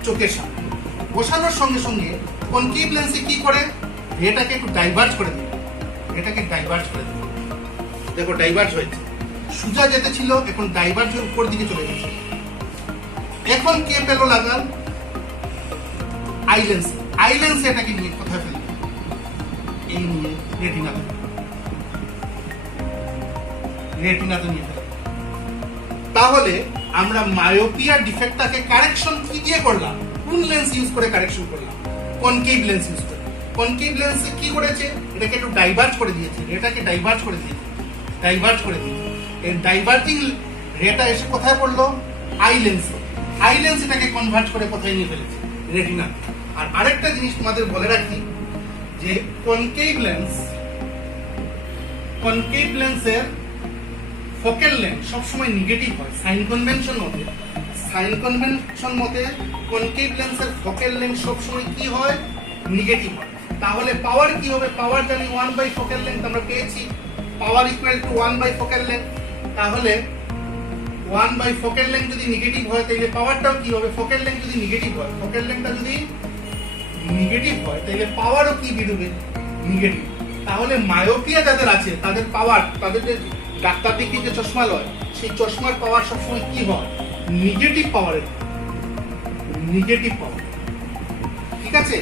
চোখের সামনে। বসানোর সঙ্গে সঙ্গে কনকেভ লেন্সে কি করে? এটাকে একটু ডাইভার্জ করে দিল, দেখো ডাইভার্জ হয়েছে। সোজা যেতে ছিল, এখন ডাইভার্জ হয়ে উপর দিকে চলে গেছে। এখন কে পেলো লাগাল? আই লেন্স এটাকে নিয়ে কোথায় ফেলবে? এই নিয়ে রেটিনাতে নিয়ে ফেলবে। তাহলে আমরা মায়োপিয়া ডিফেক্টটাকে কারেকশন কি দিয়ে করলাম? কোন লেন্স ইউজ করে কারেকশন করলাম? কনকেভ লেন্স ইউজ করে। কনকেভ লেন্সে কি করেছে? এটাকে একটু ডাইভার্জ করে দিয়েছে, এটাকে ডাইভার্জ করে দিয়েছে। এর ডাইভার্জিং রেটা এসে কোথায় পড়লো? আই লেন্স এটাকে কনভার্ট করে কোথায় নিয়ে ফেলেছে? রেটিনা। আর আরেকটা জিনিস তোমাদের বলে রাখি যে কনকেভ লেন্সের ফোকাল লেন্থ সবসময় নেগেটিভ হয় সাইন কনভেনশন মতে কনকেভ লেন্সের ফোকাল লেন্থ সবসময় কি হয়? নেগেটিভ হয়। তাহলে পাওয়ার কি হবে? পাওয়ার জানি 1/, ফোকাল লেন্থ আমরা পেয়েছি, পাওয়ার ইকুয়াল টু 1/, ফোকাল লেন্থ। তাহলে 1/, ফোকাল লেন্থ যদি নেগেটিভ হয় তাহলে পাওয়ারটাও কি হবে? ফোকাল লেন্থ যদি নেগেটিভ হয়, ফোকাল লেন্থটা যদি নেগেটিভ হয় তাহলে পাওয়ারও কি বেরোবে? নেগেটিভ। তাহলে মায়োপিয়া যাদের আছে তাদের পাওয়ার, তাদের যে ডাক্তার দেখিয়ে যে চশমা লয়, সেই চশমার পাওয়ার সবসময় কি হয়? নেগেটিভ পাওয়ার। ঠিক আছে?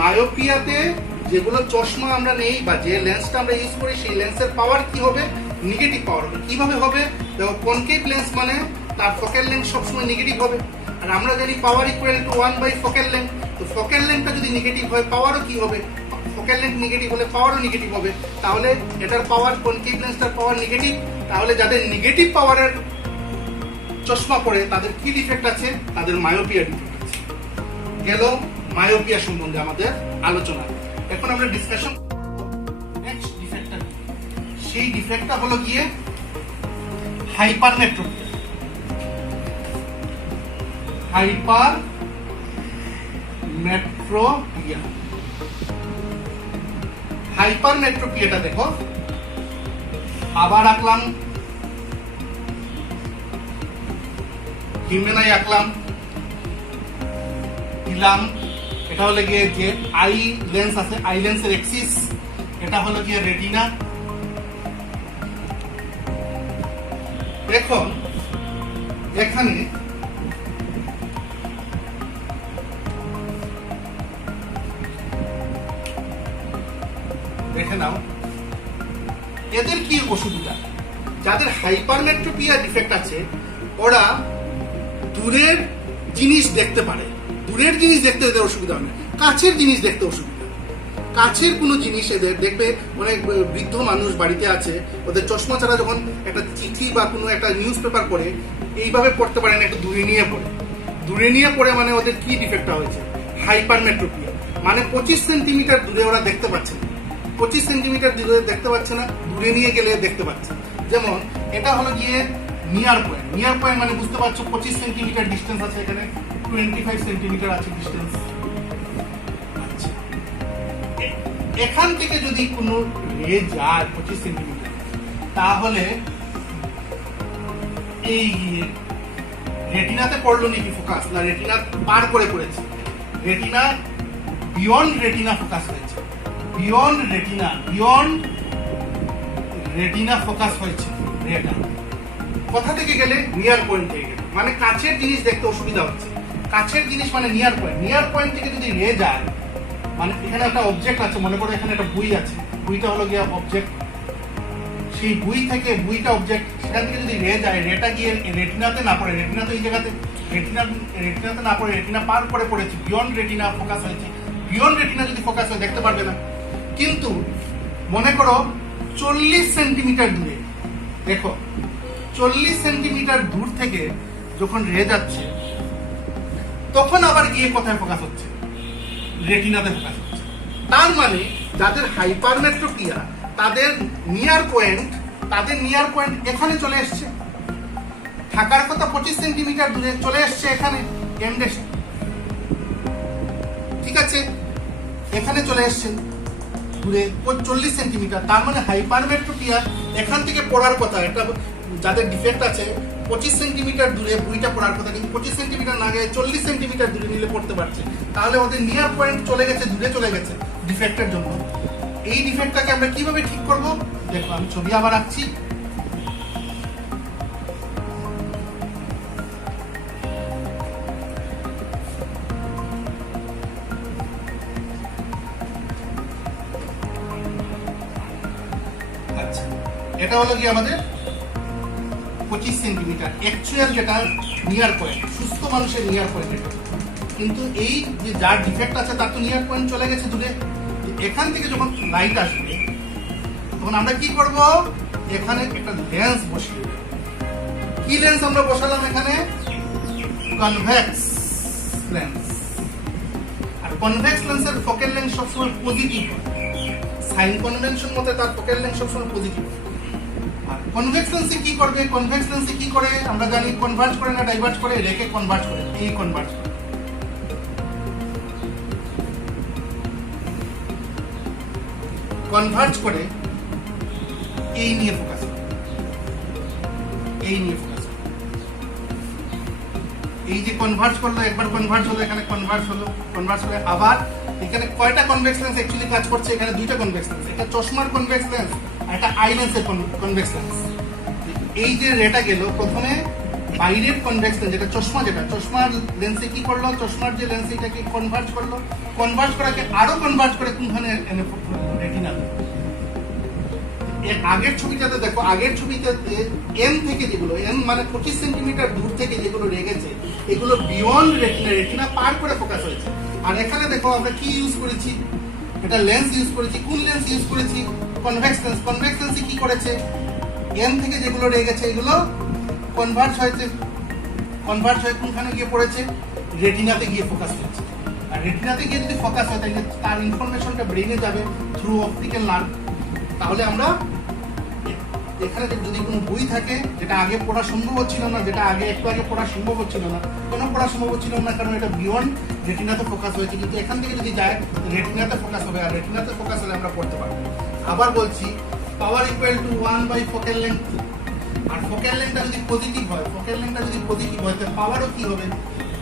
মায়োপিয়াতে যেগুলো চশমা আমরা নেই বা যে লেন্সটা আমরা ইউজ করি সেই লেন্সের পাওয়ার কি হবে? নেগেটিভ পাওয়ার হবে। কিভাবে হবে? দেখো কনকেভ লেন্স মানে তার ফোকাল লেন্থ সবসময় নেগেটিভ হবে। আর আমরা জানি power equal to 1 by focal length. তো ফোকাল লেন্থটা যদি নেগেটিভ হয় পাওয়ারও কি হবে? ফোকাল লেন্থ নেগেটিভ হলে পাওয়ারও নেগেটিভ হবে। তাহলে এটার পাওয়ার, কনকেভ লেন্সটার পাওয়ার নেগেটিভ। তাহলে যাদের নেগেটিভ পাওয়ারের চশমা পড়ে তাদের কি ডিফেক্ট আছে? তাদের মায়োপিয়া ডিফেক্ট আছে। গেল মায়োপিয়া সম্বন্ধে আমাদের আলোচনা। এখন আমরা ডিসকাশন নেক্সট ডিফেক্টটা, সেই ডিফেক্টটা হলো গিয়ে হাইপারমেট্রোপিয়া। হাইপারমেট্রোপিয়া, হাইপারমেট্রোপিয়াটা দেখো, আবার আঁকলাম, হিমেনাই আঁকলাম, দিলাম। এটা হলো গিয়ে যে আই লেন্স আছে, আই লেন্সের এক্সিস, এটা হলো গিয়ে রেটিনা। এখন এখানে দেখে নাও এদের কি অসুবিধা। যাদের হাইপারমেট্রোপিয়া ডিফেক্ট আছে ওরা দূরের জিনিস দেখতে পারে, দূরের জিনিস দেখতে এদের অসুবিধা হয় না, কাছের জিনিস দেখতে অসুবিধা। কাছের কোনো জিনিস এদের দেখবে, অনেক বৃদ্ধ মানুষ বাড়িতে আছে, ওদের চশমা ছাড়া যখন একটা চিঠি বা কোনো একটা নিউজ পেপার পড়ে এইভাবে পড়তে পারে না, একটু দূরে নিয়ে পড়ে। দূরে নিয়ে পড়ে মানে ওদের কি ডিফেক্টটা হয়েছে? হাইপারমেট্রোপিয়া। মানে 25 সেন্টিমিটার দূরে ওরা দেখতে পাচ্ছে না, 25 সেন্টিমিটার দূরে দেখতে পাচ্ছে না, দূরে নিয়ে গেলে দেখতে পাচ্ছে। যেমন এটা হলো গিয়ে নিয়ার পয়েন্ট। নিয়ার পয়েন্ট মানে বুঝতে পারছো 25 সেন্টিমিটার ডিস্টেন্স আছে, এখানে 25 সেন্টিমিটার আছে ডিস্টেন্স। আচ্ছা, এখান থেকে যদি কোনো রে যায় 25 সেন্টিমিটার, তাহলে এই রেটিনাতে পড়লো নাকি ফোকাস? না, রেটিনা পার করে পড়েছে, রেটিনা বিয়ন্ড রেটিনা ফোকাস হয়েছে, beyond retina, beyond retina focus হয়েছে। রেটা কোথা থেকে গেলে? নিয়ার পয়েন্ট থেকে গেলে, মানে কাছের জিনিস দেখতে অসুবিধা হচ্ছে। কাছের জিনিস মানে নিয়ার পয়েন্ট। নিয়ার পয়েন্ট থেকে যদি রে যায়, মানে এখানে একটা অবজেক্ট আছে, মনে করো এখানে একটা বই আছে, বইটা হলো গিয়ে অবজেক্ট, সেই বই থেকে, বইটা অবজেক্ট, সেখান থেকে যদি রে যায়, রেটা গিয়ে রেটিনাতে না পড়ে, রেটিনা তো এই জায়গাতে, রেটিনাতে না পড়ে, রেটিনা পার করে পড়েছে, বিয়ন্ড রেটিনা ফোকাস হয়েছে। বিয়ন্ড রেটিনা যদি ফোকাস হয় দেখতে পারবে না। কিন্তু মনে করো 40 সেন্টিমিটার দূরে, দেখো 40 সেন্টিমিটার দূর থেকে যখন রে যাচ্ছে তখন আবার গিয়ে কোথায় ফোকাস হচ্ছে? রেটিনাতে ফোকাস হচ্ছে। তার মানে যাদের হাইপারমেট্রোপিয়া তাদের নিয়ার পয়েন্ট, এখানে চলে এসছে। থাকার কথা 25 সেন্টিমিটার দূরে, চলে এসছে এখানে এন্ডে, ঠিক আছে, এখানে চলে এসছে দূরে 40 সেন্টিমিটার। তার মানে হাইপারমেট্রোপিয়া এখান থেকে পড়ার কথা, এটা যাদের ডিফেক্ট আছে 25 সেন্টিমিটার দূরে বইটা পড়ার কথা, কিন্তু 25 সেন্টিমিটার না গিয়ে 40 সেন্টিমিটার দূরে নিলে পড়তে পারছে। তাহলে ওদের নিয়ার পয়েন্ট চলে গেছে, দূরে চলে গেছে ডিফেক্টের জন্য। এই ডিফেক্টটাকে আমরা কিভাবে ঠিক করব? দেখো আমি ছবি আবার আঁকছি। আচ্ছা, এটা হলো কি আমাদের 25 সেন্টিমিটার অ্যাকচুয়াল, যেটা নিয়ার পয়েন্ট, সুস্থ মানুষের নিয়ার পয়েন্ট এটা। কিন্তু এই যে যার ডিফেক্ট আছে তার তো নিয়ার পয়েন্ট চলে গেছে দূরে। এখান থেকে যখন লাইট আসবে তখন আমরা কি করব? এখানে একটা লেন্স বসিয়ে দেব। কি লেন্স আমরা বসালাম এখানে? Convex lens. আর কনভেক্স লেন্সের ফোকাল লেন্থ সবসময় পজিটিভ হয়, সাইন কনভেনশন মতে তার ফোকাল লেন্থ সবসময় পজিটিভ হয়। আর কনভেক্স লেন্সে কি করবে? কনভেক্স লেন্সে কি করে আমরা জানি? কনভার্জ করে না ডাইভার্জ করে? রেকে কনভার্জ করে, এই কনভার্জ করে। কনভার্জ করে এই নিয়ে ফোকাস করে, এই নিয়ে ফোকাস করে। এই যে কনভার্জ করলো, একবার কনভার্জ হলো, এখানে কনভার্জ হলো, কনভার্জ করে আবার এখানে কয়টা কনভেক্স লেন্স অ্যাকচুয়ালি কাজ করছে? এখানে দুইটা কনভেক্স লেন্স, একটা চশমার কনভেক্স লেন্স আর একটা আই লেন্সের কনভেক্স লেন্স। এই যে রেটা গেল, প্রথমে বাইরের কনভেক্স লেন্স, যেটা চশমা, যেটা চশমার লেন্সে কি করলো? চশমার যে লেন্স এটাকে কনভার্জ করলো, কনভার্জ করাকে আরো কনভার্জ করে কোনখানে রেটিনা। এর আগের ছবিটাতে দেখো, আগের ছবিটাতে এন থেকে যেগুলো, এন মানে 25 সেন্টিমিটার দূর থেকে যেগুলো রেগেছে এগুলো বিয়ন্ড রেটিনা, রেটিনা পার করে ফোকাস হয়েছে। আর এখানে দেখো আমরা কি ইউজ করেছি, এটা লেন্স ইউজ করেছি। কোন লেন্স ইউজ করেছি? Convex lens. কনভেক্স লেন্সে কি করেছে, এন থেকে যেগুলো রেগেছে এগুলো কনভার্ট হয়েছে, কনভার্ট হয়ে কোনখানে গিয়ে পড়েছে, রেটিনাতে গিয়ে ফোকাস হয়েছে। আর রেটিনাতে গিয়ে যদি ফোকাস হয় তাহলে তার ইনফরমেশনটা ব্রেইনে যাবে থ্রু অপটিক্যাল নার্ভ। তাহলে আমরা এখানে যদি কোনো বই থাকে যেটা আগে পড়া সম্ভব হচ্ছিল না, যেটা আগে একটু আগে পড়া সম্ভব হচ্ছিল না, কেন পড়া সম্ভব হচ্ছিল না? কারণ এটা বিয়ন্ড রেটিনাতে ফোকাস হয়েছে। কিন্তু এখান থেকে যদি যায় রেটিনাতে ফোকাস হবে, আর রেটিনাতে ফোকাস হলে আমরা পড়তে পারবো। আবার বলছি, power equal to 1 by focal length. আর ফোকাল লেন্থটা যদি পজিটিভ হয়, ফোকাল লেন্থটা যদি পজিটিভ হয় তাহলে পাওয়ারও কি হবে?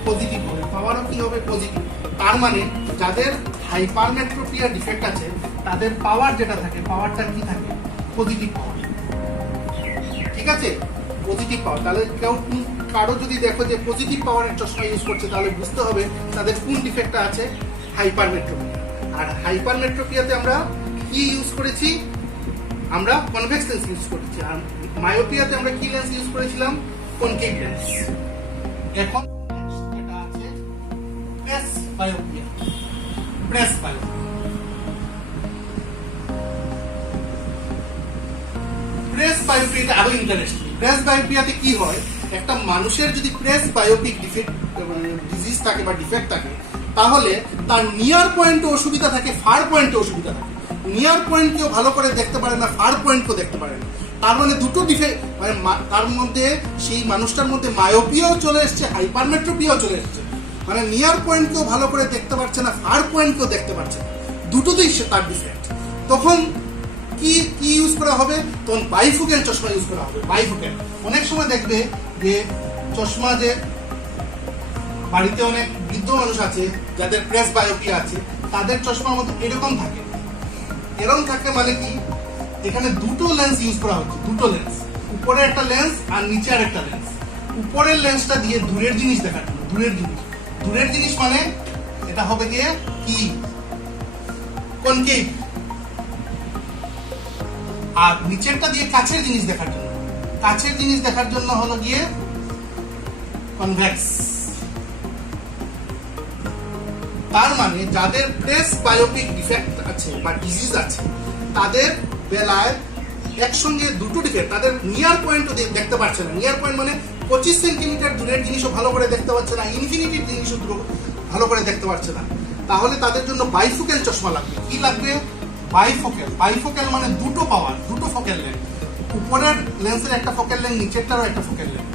পজিটিভ হবে। পাওয়ারও কি হবে? পজিটিভ। তার মানে যাদের হাইপারমেট্রোপিয়া ডিফেক্ট আছে তাদের পাওয়ার যেটা থাকে, পাওয়ারটা কি থাকে? পজিটিভ পাওয়ার। ঠিক আছে, পজিটিভ পাওয়ার। তাহলে কারো যদি দেখো যে পজিটিভ পাওয়ারের চশমা ইউজ করছে তাহলে বুঝতে হবে তাদের কোন ডিফেক্টটা আছে, হাইপারমেট্রোপিয়া। আর হাইপারমেট্রোপিয়াতে আমরা কি ইউজ করেছি? আমরা কনভেক্স লেন্স ইউজ করেছি। আর মায়োপিয়াতে আমরা কি লেন্স ইউজ করেছিলাম? Concave lens. এখন যেটা আছে প্রেস বায়োপিয়া। প্রেস বায়োপিয়া, প্রেস বায়োপিয়াটা আরো ইন্টারেস্টিং। প্রেস বায়োপিয়াতে কি হয়, একটা মানুষের যদি প্রেস বায়োপিক ডিজিজ থাকে বা ডিফেক্ট থাকে তাহলে তার নিয়ার পয়েন্টে অসুবিধা থাকে, ফার পয়েন্টে অসুবিধা থাকে। নিয়ার পয়েন্টকেও ভালো করে দেখতে পারে না, ফার পয়েন্টকেও দেখতে পারে না। তার মানে দুটো ডিফেক্ট, মানে তার মধ্যে সেই মানুষটার মধ্যে মায়োপিয়াও চলে এসছে, হাইপারমেট্রোপিয়াও চলে এসছে। মানে নিয়ার পয়েন্টকেও ভালো করে দেখতে পারছে না, ফার পয়েন্টকেও দেখতে পারছে না, দুটোতেই সে তার ডিফেক্ট। তখন কি কি ইউজ করা হবে? তখন বাইফোক্যাল চশমা ইউজ করা হবে। বাইফোক্যাল অনেক সময় দেখবে যে চশমা, যে বাড়িতে অনেক বৃদ্ধ মানুষ আছে যাদের প্রেস বায়োপিয়া আছে, তাদের চশমার মতো এরকম থাকে। এরকম থাকে মানে কি, এখানে দুটো লেন্স ইউজ করা হচ্ছে, দুটো লেন্স, উপরে একটা লেন্স আর নিচে আর একটা লেন্স। উপরের লেন্সটা দিয়ে দূরের জিনিস দেখার জন্য, দূরের জিনিস, দূরের জিনিস মানে এটা হবে গিয়ে কি, কনকেভ। আর নিচেরটা দিয়ে কাছের জিনিস দেখার জন্য, কাছের জিনিস দেখার জন্য হলো গিয়ে কনভেক্স। তার মানে যাদের প্রেস বায়োপিক ডিফেক্ট আছে বা ডিজিজ আছে তাদের বেলায় একসঙ্গে দুটো ডিফেক্ট, তাদের নিয়ার পয়েন্টও দেখতে পাচ্ছে না। নিয়ার পয়েন্ট মানে 25 সেন্টিমিটার দূরের জিনিসও ভালো করে দেখতে পাচ্ছে না, ইনফিনিটির জিনিসও ভালো করে দেখতে পাচ্ছে না। তাহলে তাদের জন্য বাইফোক্যাল চশমা লাগবে। কি লাগবে? বাইফোক্যাল। বাইফোক্যাল মানে দুটো পাওয়ার, দুটো ফোক্যাল লেন্থ। উপরের লেন্সের একটা ফোক্যাল লেন্থ, নিচেরটারও একটা ফোক্যাল লেন্থ।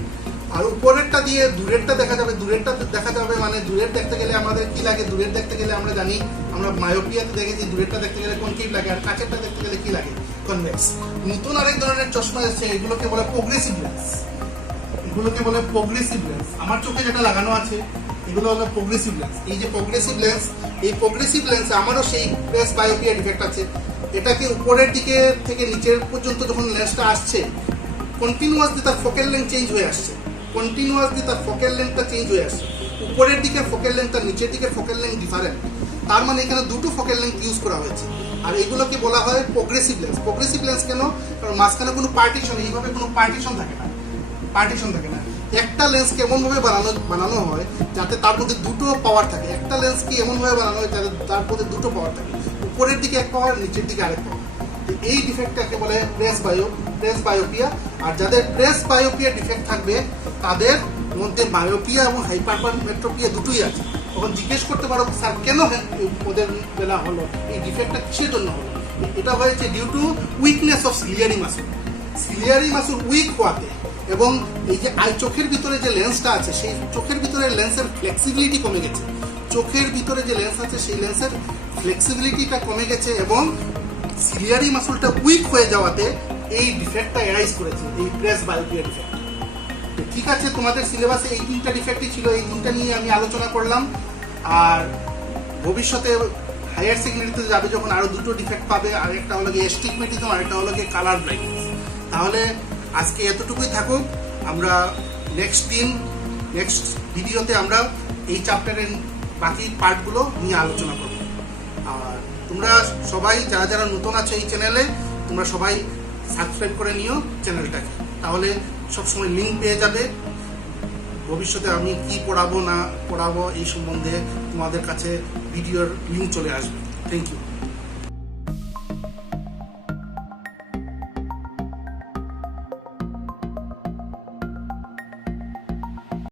আর উপরেরটা দিয়ে দূরেরটা দেখা যাবে, দূরেরটা দেখা যাবে মানে দূরের দেখতে গেলে আমাদের কি লাগে? দূরের দেখতে গেলে আমরা জানি, আমরা মায়োপিয়াতে দেখেছি দূরেরটা দেখতে গেলে কনকেভ লাগে, আর কাছেরটা দেখতে গেলে কি লাগে? কনভেক্স। নতুন আরেক ধরনের চশমা এসেছে, এগুলোকে বলে প্রোগ্রেসিভ লেন্স। এগুলোকে বলে প্রোগ্রেসিভ লেন্স। আমার চোখে যেটা লাগানো আছে এগুলো হলো প্রোগ্রেসিভ লেন্স। এই যে প্রোগ্রেসিভ লেন্স, এই প্রোগ্রেসিভ লেন্সে আমারও সেই প্রেস বায়োপিয়া ডিফেক্ট আছে। এটাকে উপরের দিকে থেকে নিচের পর্যন্ত যখন লেন্সটা আসছে, কন্টিনিউয়াসলি তার ফোকাল লেন্থ চেঞ্জ হয়ে আসছে, কন্টিনিউয়াসলি তার ফোকাল লেন্থটা চেঞ্জ হয়ে আসছে। উপরের দিকের ফোকাল লেন্থ আর নিচের দিকের ফোকাল লেন্থ ডিফারেন্ট। তার মানে এখানে দুটো ফোকাল লেন্থ ইউজ করা হয়েছে। আর এগুলোকে বলা হয় প্রোগ্রেসিভ লেন্স। প্রোগ্রেসিভ লেন্স কেন? কারণ মাঝখানে কোনো পার্টিশন, এইভাবে কোনো পার্টিশন থাকে না, পার্টিশন থাকে না। একটা লেন্স কেমনভাবে বানানো হয় যাতে তার মধ্যে দুটো পাওয়ার থাকে। একটা লেন্সকে এমনভাবে বানানো হয় যাতে তার মধ্যে দুটো পাওয়ার থাকে, উপরের দিকে এক পাওয়ার, নিচের দিকে আরেক পাওয়ার। এই ডিফেক্টটাকে বলে প্রেস বায়োপিয়া। আর যাদের প্রেস বায়োপিয়া ডিফেক্ট থাকবে তাদের মধ্যে মায়োপিয়া এবং হাইপারমেট্রোপিয়া দুটোই আছে। তখন জিজ্ঞেস করতে পারো স্যার কেন ওদের বেলা হলো, এই ডিফেক্টটা কিসের জন্য হলো? এটা হয়েছে due to weakness of ciliary muscle. Ciliary muscle weak হওয়াতে এবং এই যে চোখের ভিতরে যে লেন্সটা আছে সেই চোখের ভিতরে লেন্সের ফ্লেক্সিবিলিটি কমে গেছে। চোখের ভিতরে যে লেন্স আছে সেই লেন্সের ফ্লেক্সিবিলিটিটা কমে গেছে এবং সিলিয়ারি মাসলটা উইক হয়ে যাওয়াতে এই ডিফেক্টটা অ্যারাইজ করেছে, এই প্রেস বায়োপিয়া ডিফেক্ট। ঠিক আছে, তোমাদের সিলেবাসে এই তিনটা ডিফেক্টই ছিল, এই তিনটা নিয়ে আমি আলোচনা করলাম। আর ভবিষ্যতে হায়ার সেকেন্ডারিতে যাবে যখন আরও দুটো ডিফেক্ট পাবে, আরেকটা হলো গিয়ে এস্টিগমেটিজম, আরেকটা হলো গিয়ে কালার ব্লাইন্ডনেস। তাহলে আজকে এতটুকুই থাকুক। আমরা নেক্সট ভিডিওতে আমরা এই চ্যাপ্টারের বাকি পার্টগুলো নিয়ে আলোচনা করব। আর তোমরা সবাই যারা যারা নতুন আছো এই চ্যানেলে, তোমরা সবাই সাবস্ক্রাইব করে নিও চ্যানেলটাকে, তাহলে সবসময় লিঙ্ক পেয়ে যাবে। ভবিষ্যতে আমি কি পড়াবো না পড়াবো এই সম্বন্ধে তোমাদের কাছে ভিডিওর লিঙ্ক চলে আসবে। Thank you.